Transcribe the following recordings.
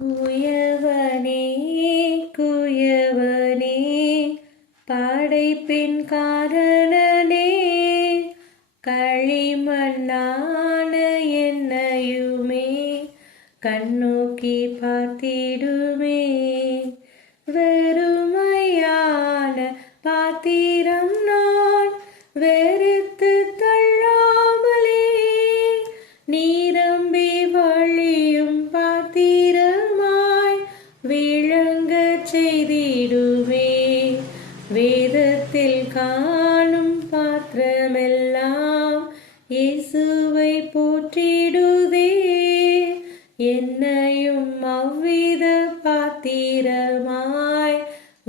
குயவனே குயவனே படைப்பின் காரணனே களிமண்ணான என்னையுமே கண்ணோக்கி பார்த்திடுமே. வேதத்தில் காணும் பாத்திரமெல்லாம் இயேசுவை போற்றிடுதே. என்னையும் அவ்வித பாத்திரமாய்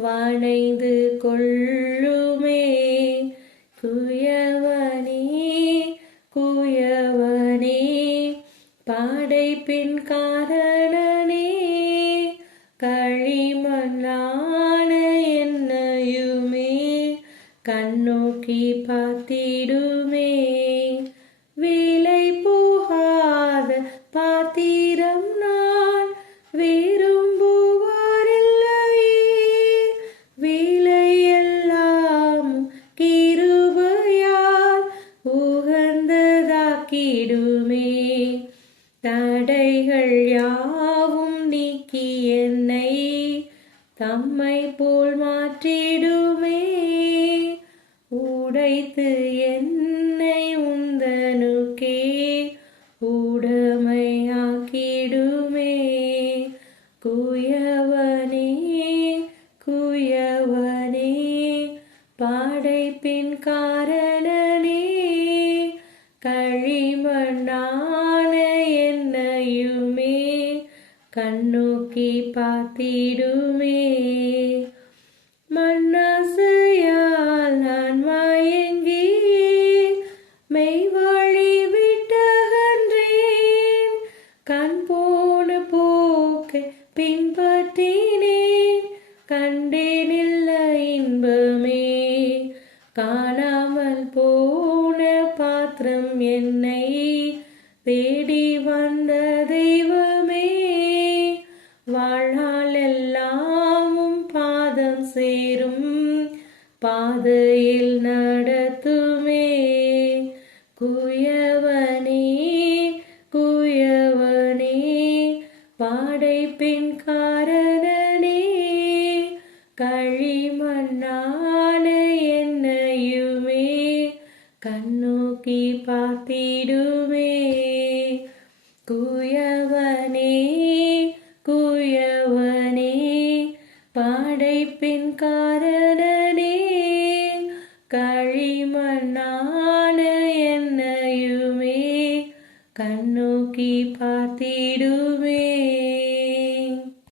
வணைந்து கொள். கண்ணோக்கி பார்த்திடுமே. வேலை போகாத பாத்திரம் நான் விரும்புவாரில்லையே வேலையெல்லாம் கிருபையால் உகந்ததாக்கிடுமே. தடைகள் யாவும் நீக்கி என்னை தம்மை போல் மாற்றிடுமே. உடைத்து என்னை உந்தனுக்கே உடமையாக்கிடுமே. குயவனே குயவனே படைப்பின் காரணனே. களிமண்ணான என்னையுமே கண்ணோக்கி பார்த்திடுமே. பின்பற்றினேன் கண்டேனில்ல இன்பமே. காணாமல் போன பாத்திரம் என்னை தேடி வந்த தெய்வமே. வாழ்நாள் எல்லாமும் பாதம் சேரும் பாத படைப்பின் காரணனே களிமண்ணான என்னையுமே கண்ணோக்கி பார்த்திடுமே. குயவனே குயவனே படைப்பின் காரணனே களிமண்ணான என்னையுமே கண்ணோக்கி பார்த்திடுமே.